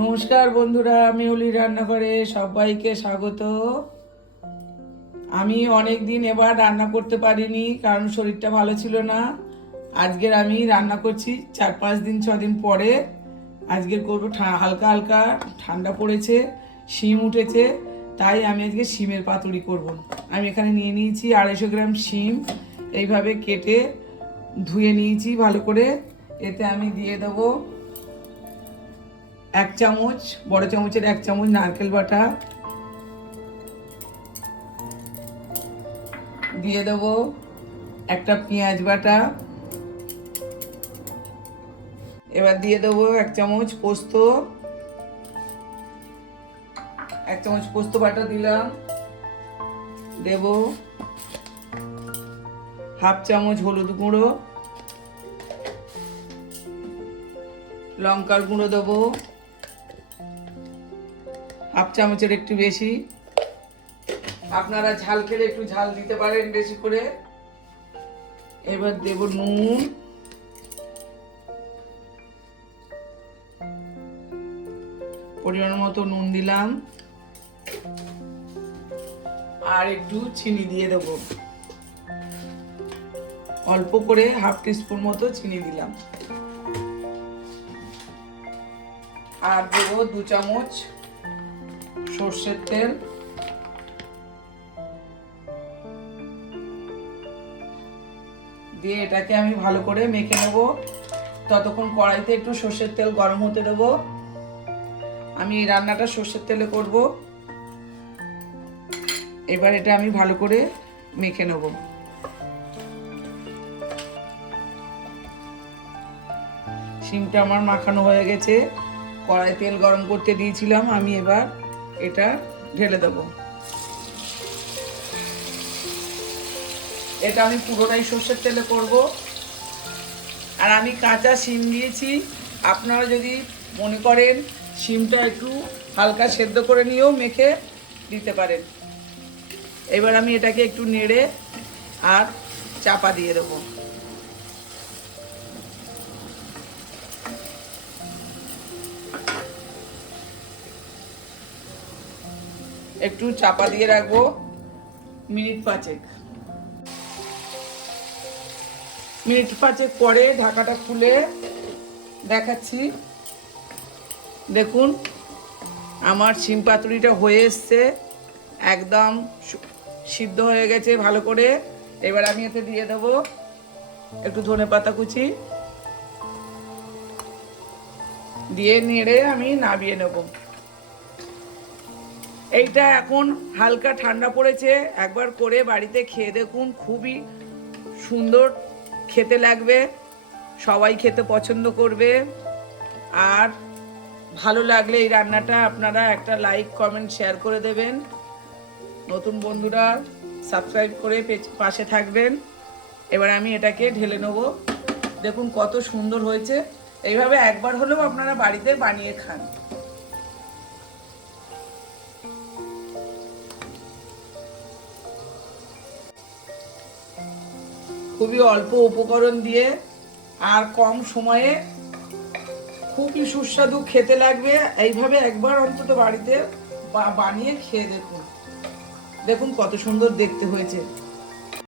নমস্কার বন্ধুরা আমি হলি রান্নাঘরে সবাইকে স্বাগত। আমি অনেক দিন এবার রান্না করতে পারিনি, কারণ শরীরটা ভালো ছিল না। আজকের আমি রান্না করছি চার পাঁচ দিন, ছ দিন পরে। আজকের করব হালকা হালকা, ঠান্ডা পড়েছে, শিম উঠেছে, তাই আমি আজকে শিমের পাতুরি করব। আমি এখানে নিয়ে নিয়েছি আড়াইশো গ্রাম শিম, এইভাবে কেটে ধুয়ে নিয়েছি ভালো করে। এতে আমি দিয়ে দেবো এক চামচ, বড় চামচের এক চামচ নারকেল বাটা। দিয়ে দেব একটা পেঁয়াজ বাটা। এবার দিয়ে দেবো এক চামচ পোস্ত। এক চামচ পোস্ত বাটা দিলাম। দেব হাফ চামচ হলুদ গুঁড়ো। লঙ্কার গুঁড়ো দেবো। হাফ চামচের একটু বেশি। আপনারা ঝাল খেলে একটু ঝাল দিতে পারেন বেশি করে। এবার দেব নুন। পরিমাণ মতো নুন দিলাম। আর একটু চিনি দিয়ে দেবো। অল্প করে হাফ টিস্পুন মতো চিনি দিলাম। আর দেবো দু চামচ সর্ষের তেল। দিয়ে এটাকে আমি ভালো করে মেখে নেব। ততক্ষণ কড়াইতে একটু সর্ষের তেল গরম হতে দেব। আমি এই রান্নাটা সর্ষের তেলে করব। এবার এটা আমি ভালো করে মেখে নেব। শিমটা আমার মাখানো হয়ে গেছে। কড়াই তেল গরম করতে দিয়েছিলাম আমি এবার। এটা ঢেলে দেব। এটা আমি পুরোটাই সর্ষের তেলে করব। আর আমি কাঁচা শিম দিয়েছি। আপনারা যদি মনে করেন শিমটা একটু হালকা সেদ্ধ করে নিয়েও মেখে দিতে পারেন। এবার আমি এটাকে একটু নেড়ে আর চাপা দিয়ে দেবো। একটু চাপা দিয়ে রাখব। মিনিট পাঁচেক। মিনিট পাঁচেক পরে ঢাকাটা খুলে দেখাচ্ছি। দেখুন, আমার শিম পাতুরিটা হয়ে এসছে, একদম সিদ্ধ হয়ে গেছে ভালো করে। এবার আমি এতে দিয়ে দেবো একটু ধনে পাতা কুচি। দিয়ে নেড়ে আমি নাবিয়ে নেব। এইটা এখন হালকা ঠান্ডা পড়েছে, একবার করে বাড়িতে খেয়ে দেখুন, খুবই সুন্দর খেতে লাগবে, সবাই খেতে পছন্দ করবে, আর ভালো লাগলে এই রান্নাটা আপনারা একটা লাইক, কমেন্ট, শেয়ার করে দেবেন। নতুন বন্ধুরা, সাবস্ক্রাইব করে পাশে থাকবেন। এবার আমি এটাকে ঢেলে নেব। দেখুন কত সুন্দর হয়েছে। এইভাবে একবার হলেও আপনারা বাড়িতে বানিয়ে খান। খুবই অল্প উপকরণ দিয়ে আর কম সময়ে খুবই সুস্বাদু খেতে লাগবে। এইভাবে একবার অন্তত বাড়িতে বানিয়ে খেয়ে দেখুন। দেখুন কত সুন্দর দেখতে হয়েছে।